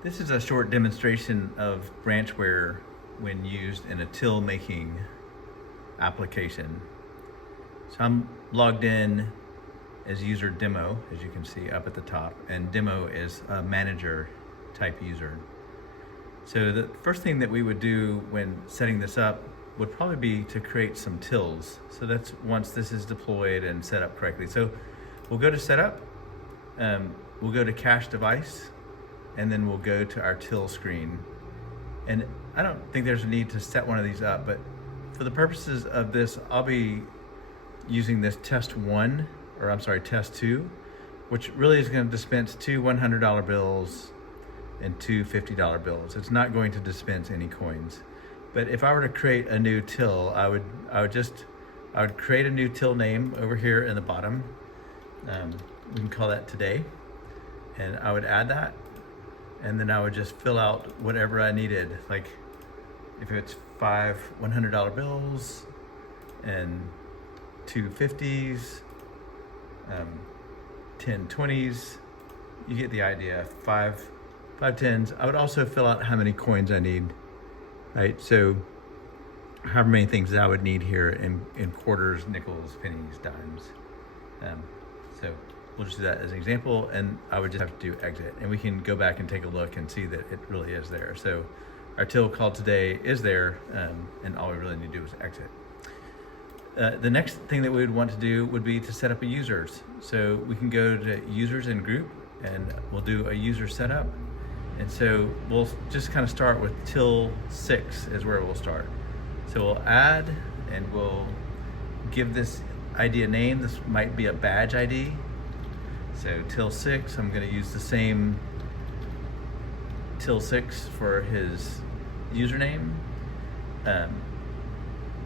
This is a short demonstration of Bracnhware when used in a till making application. So I'm logged in as user demo, as you can see up at the top, and demo is a manager type user. So the first thing that we would do when setting this up would probably be to create some tills. So that's once this is deployed and set up correctly. So we'll go to setup, we'll go to cache device, and then we'll go to our till screen. And I don't think there's a need to set one of these up, but for the purposes of this, I'll be using this test 2, which really is going to dispense 2 $100 bills and 2 $50 bills. It's not going to dispense any coins. But if I were to create a new till, I would create a new till name over here in the bottom. We can call that today, and I would add that, and then I would just fill out whatever I needed. Like if it's 5 $100 bills and 2 50s, 10 20s, you get the idea. 5 10s. I would also fill out how many coins I need, right? So however many things I would need here in quarters, nickels, pennies, dimes. So we'll just do that as an example, and I would just have to do exit, and we can go back and take a look and see that it really is there. So our till called today is there, and all we really need to do is exit. The next thing that we would want to do would be to set up a users. So we can go to users and group, and we'll do a user setup. And so we'll just kind of start with till 6 is where we'll start. So we'll add, and we'll give this ID a name. This might be a badge ID. So till 6, I'm going to use the same till 6 for his username.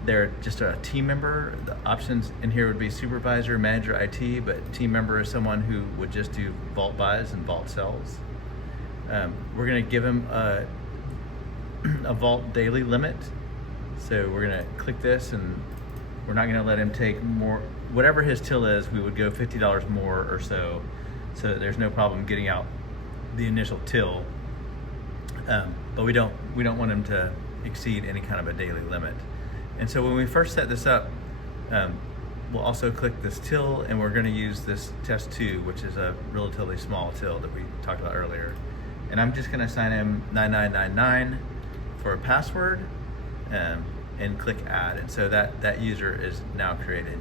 They're just a team member. The options in here would be supervisor, manager, IT, but team member is someone who would just do vault buys and vault sells. We're going to give him a vault daily limit. So we're going to click this, and we're not going to let him take more. Whatever his till is, we would go $50 more or so that there's no problem getting out the initial till. But we don't want him to exceed any kind of a daily limit. And so when we first set this up, we'll also click this till, and we're going to use this test 2, which is a relatively small till that we talked about earlier. And I'm just going to assign him 9999 for a password, and click add. And so that user is now created.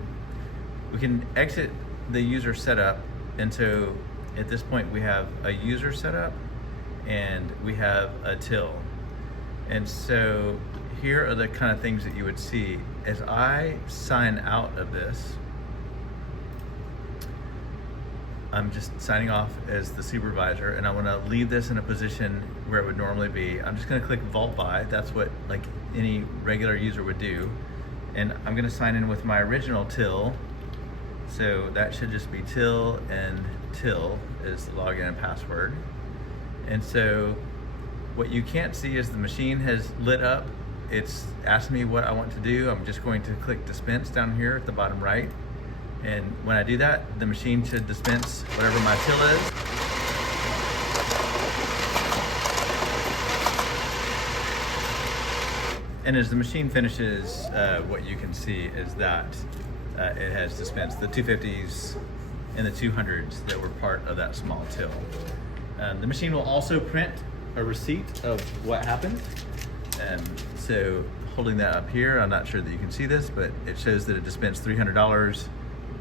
We can exit the user setup, and so at this point we have a user setup and we have a till. And so here are the kind of things that you would see. As I sign out of this, I'm just signing off as the supervisor, and I want to leave this in a position where it would normally be. I'm just going to click vault buy. That's what like any regular user would do. And I'm going to sign in with my original till. So that should just be till, and till is the login and password. And so what you can't see is the machine has lit up. It's asked me what I want to do. I'm just going to click dispense down here at the bottom right. And when I do that, the machine should dispense whatever my till is. And as the machine finishes, what you can see is that it has dispensed the 250s and the 200s that were part of that small till. The machine will also print a receipt of what happened. So holding that up here, I'm not sure that you can see this, but it shows that it dispensed $300.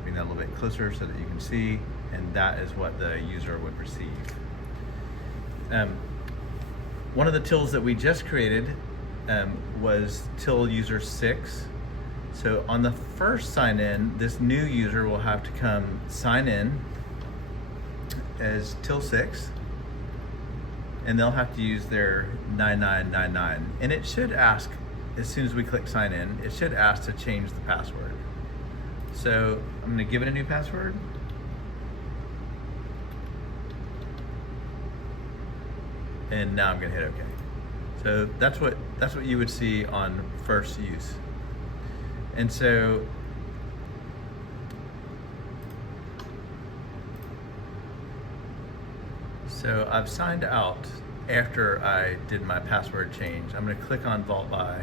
Bring that a little bit closer so that you can see, and that is what the user would receive. One of the tills that we just created was till user 6. So on the first sign in, this new user will have to come sign in as till 6, and they'll have to use their 9999. And it should ask, as soon as we click sign in, it should ask to change the password. So I'm going to give it a new password. And now I'm going to hit OK. So that's what you would see on first use. And so I've signed out after I did my password change. I'm going to click on Vault By,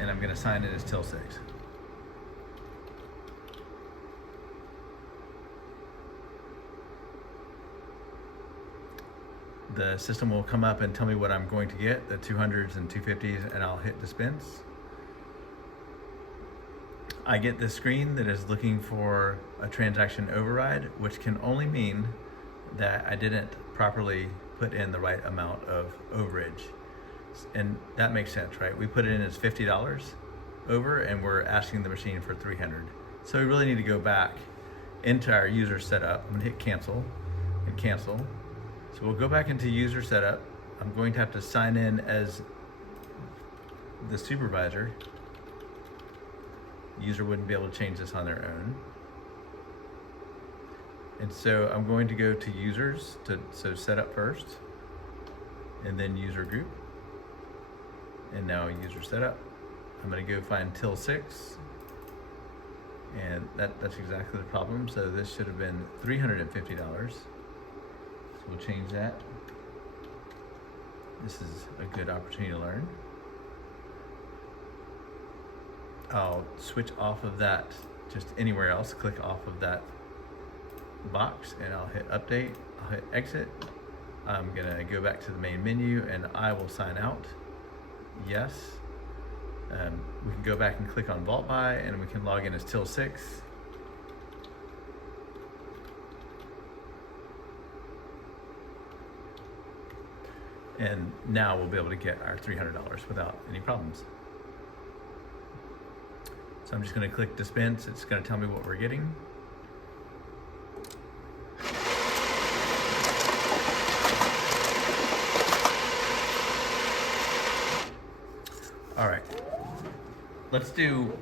and I'm going to sign in as till 6. The system will come up and tell me what I'm going to get, the 200s and 250s, and I'll hit dispense. I get this screen that is looking for a transaction override, which can only mean that I didn't properly put in the right amount of overage. And that makes sense, right? We put it in as $50 over, and we're asking the machine for 300. So we really need to go back into our user setup. I'm gonna hit cancel and cancel. So we'll go back into user setup. I'm going to have to sign in as the supervisor. User wouldn't be able to change this on their own. And so I'm going to go to users, so setup first, and then user group. And now user setup. I'm gonna go find till 6. And that's exactly the problem. So this should have been $350. So we'll change that. This is a good opportunity to learn. I'll switch off of that just anywhere else, click off of that box, and I'll hit update, I'll hit exit. I'm gonna go back to the main menu and I will sign out. Yes. We can go back and click on Vault By, and we can log in as till 6. And now we'll be able to get our $300 without any problems. So I'm just going to click dispense. It's going to tell me what we're getting. All right. Let's do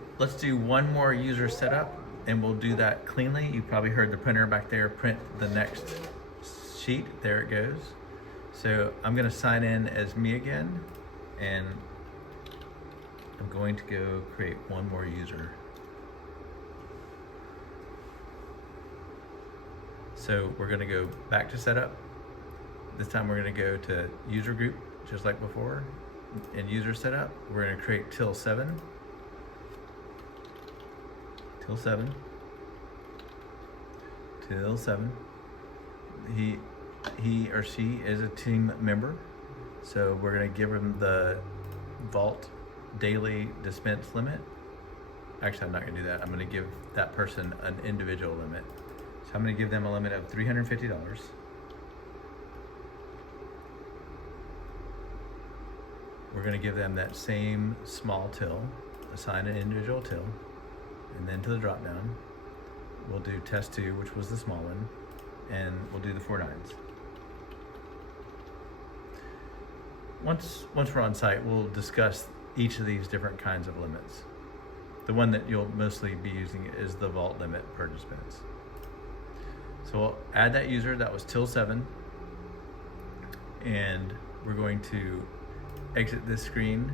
one more user setup, and we'll do that cleanly. You probably heard the printer back there print the next sheet. There it goes. So I'm going to sign in as me again, and I'm going to go create one more user. So we're going to go back to setup. This time we're going to go to user group, just like before. In user setup, we're going to create till 7. Till 7. Till 7. He or she is a team member, so we're going to give him the Vault daily dispense limit. Actually, I'm not going to do that. I'm going to give that person an individual limit. So I'm going to give them a limit of $350. We're going to give them that same small till, assign an individual till, and then to the drop down, we'll do test 2, which was the small one, and we'll do the 4 nines. Once we're on site, we'll discuss each of these different kinds of limits. The one that you'll mostly be using is the Vault limit per dispense. So we'll add that user, that was till 7, and we're going to exit this screen,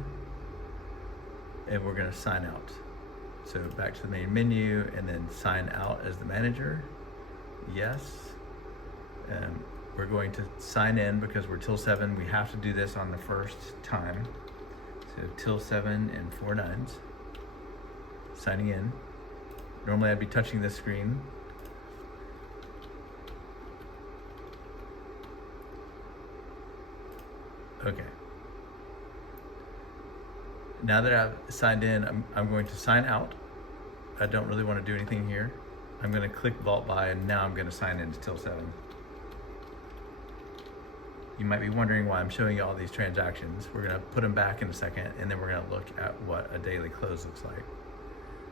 and we're going to sign out. So back to the main menu, and then sign out as the manager. Yes. We're going to sign in because we're till 7. We have to do this on the first time. So till 7 and 4 nines. Signing in. Normally I'd be touching this screen. Okay. Now that I've signed in, I'm going to sign out. I don't really want to do anything here. I'm going to click Vault By, and now I'm going to sign in to till 7. You might be wondering why I'm showing you all these transactions. We're going to put them back in a second, and then we're going to look at what a daily close looks like.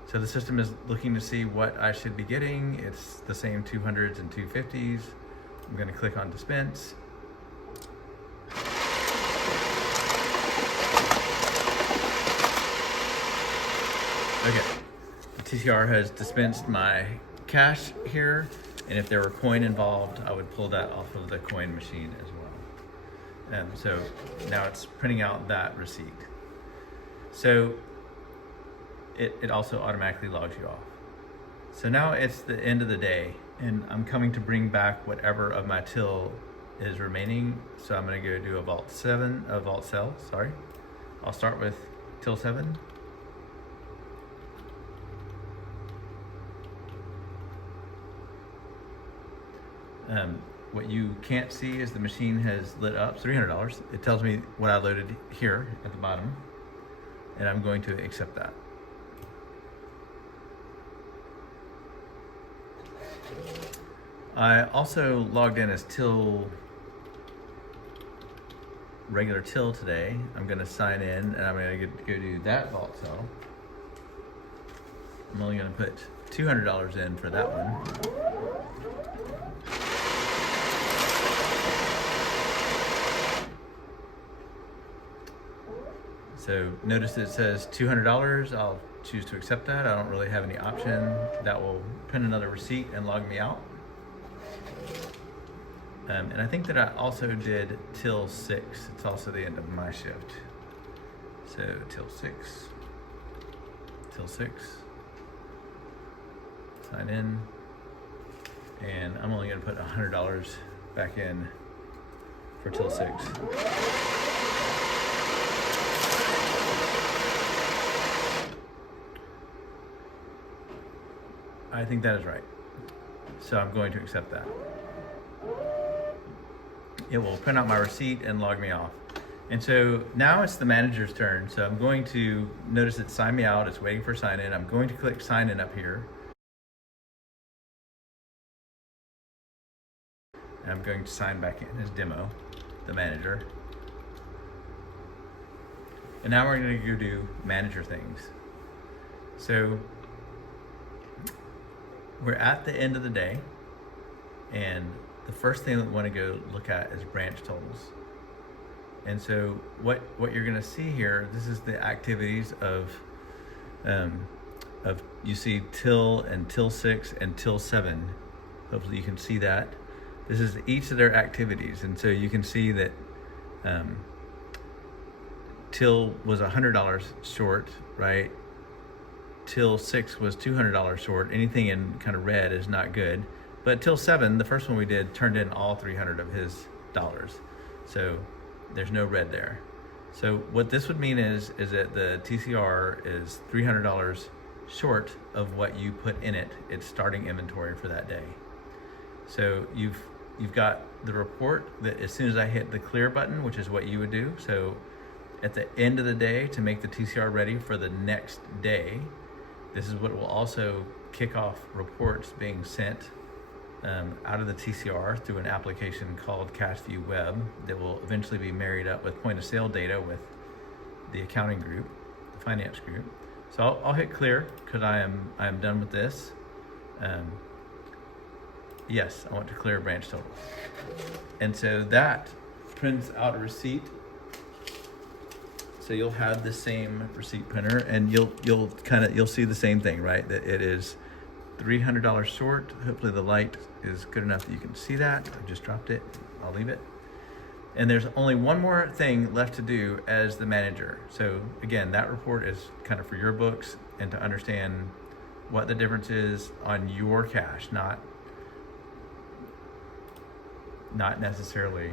So the system is looking to see what I should be getting. It's the same 200s and 250s. I'm going to click on dispense. Okay, the TCR has dispensed my cash here, and if there were coin involved, I would pull that off of the coin machine as well. So now it's printing out that receipt. So it also automatically logs you off. So now it's the end of the day, and I'm coming to bring back whatever of my till is remaining. So I'm gonna go do a vault cell, sorry. I'll start with till 7. What you can't see is the machine has lit up, $300. It tells me what I loaded here at the bottom, and I'm going to accept that. I also logged in as regular till today. I'm gonna sign in and I'm gonna go do that vault cell. I'm only gonna put $200 in for that one. So notice it says $200. I'll choose to accept that. I don't really have any option. That will print another receipt and log me out. And I think that I also did till 6. It's also the end of my shift. So till 6, sign in, and I'm only gonna put $100 back in for till 6. I think that is right. So I'm going to accept that. It will print out my receipt and log me off. And so now it's the manager's turn. So I'm going to notice it sign me out. It's waiting for sign in. I'm going to click sign in up here. And I'm going to sign back in as demo, the manager. And now we're going to go do manager things. So we're at the end of the day, and the first thing that we want to go look at is branch totals. And so what you're going to see here, this is the activities of you see till and till 6 and till 7. Hopefully you can see that. This is each of their activities, and so you can see that till was $100 short, right? Till 6 was $200 short. Anything in kind of red is not good. But till 7, the first one we did, turned in all 300 of his dollars. So there's no red there. So what this would mean is that the TCR is $300 short of what you put in it. It's starting inventory for that day. So you've got the report that as soon as I hit the clear button, which is what you would do. So at the end of the day, to make the TCR ready for the next day, this is what will also kick off reports being sent out of the TCR through an application called CashView Web that will eventually be married up with point of sale data with the accounting group, the finance group. So I'll hit clear because I am done with this. Yes, I want to clear branch totals. And so that prints out a receipt. So you'll have the same receipt printer, and you'll see the same thing, right? That it is $300 short. Hopefully the light is good enough that you can see that. I just dropped it. I'll leave it. And there's only one more thing left to do as the manager. So again, that report is kind of for your books and to understand what the difference is on your cash, not necessarily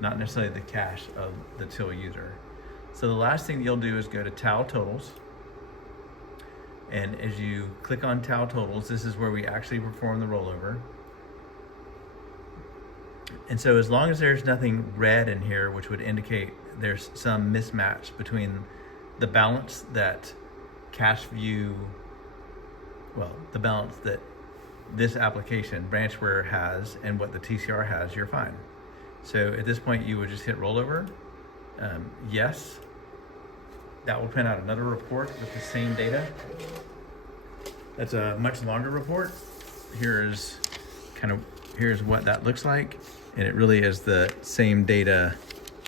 the cash of the till user. So the last thing you'll do is go to TAL totals. And as you click on TAL totals, this is where we actually perform the rollover. And so as long as there's nothing red in here, which would indicate there's some mismatch between the balance that the balance that this application, Bracnhware, has and what the TCR has, you're fine. So at this point, you would just hit rollover. Yes, that will print out another report with the same data. That's a much longer report. Here's what that looks like. And it really is the same data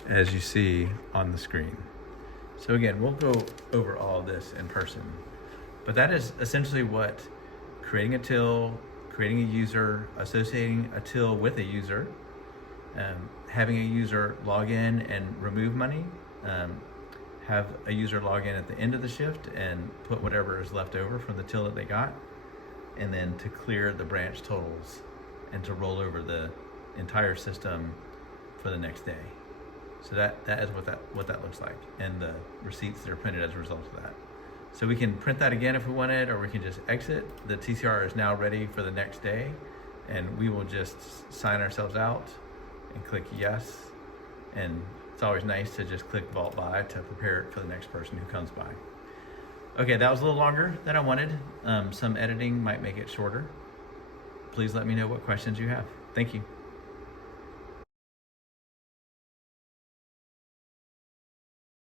as you see on the screen. So again, we'll go over all of this in person. But that is essentially what creating a till, creating a user, associating a till with a user, having a user log in and remove money, have a user log in at the end of the shift and put whatever is left over from the till that they got, and then to clear the branch totals and to roll over the entire system for the next day. So that is what that looks like, and the receipts that are printed as a result of that. So we can print that again if we wanted, or we can just exit. The TCR is now ready for the next day, and we will just sign ourselves out and click yes. And it's always nice to just click Vault By to prepare it for the next person who comes by. Okay, that was a little longer than I wanted. Some editing might make it shorter. Please let me know what questions you have. Thank you.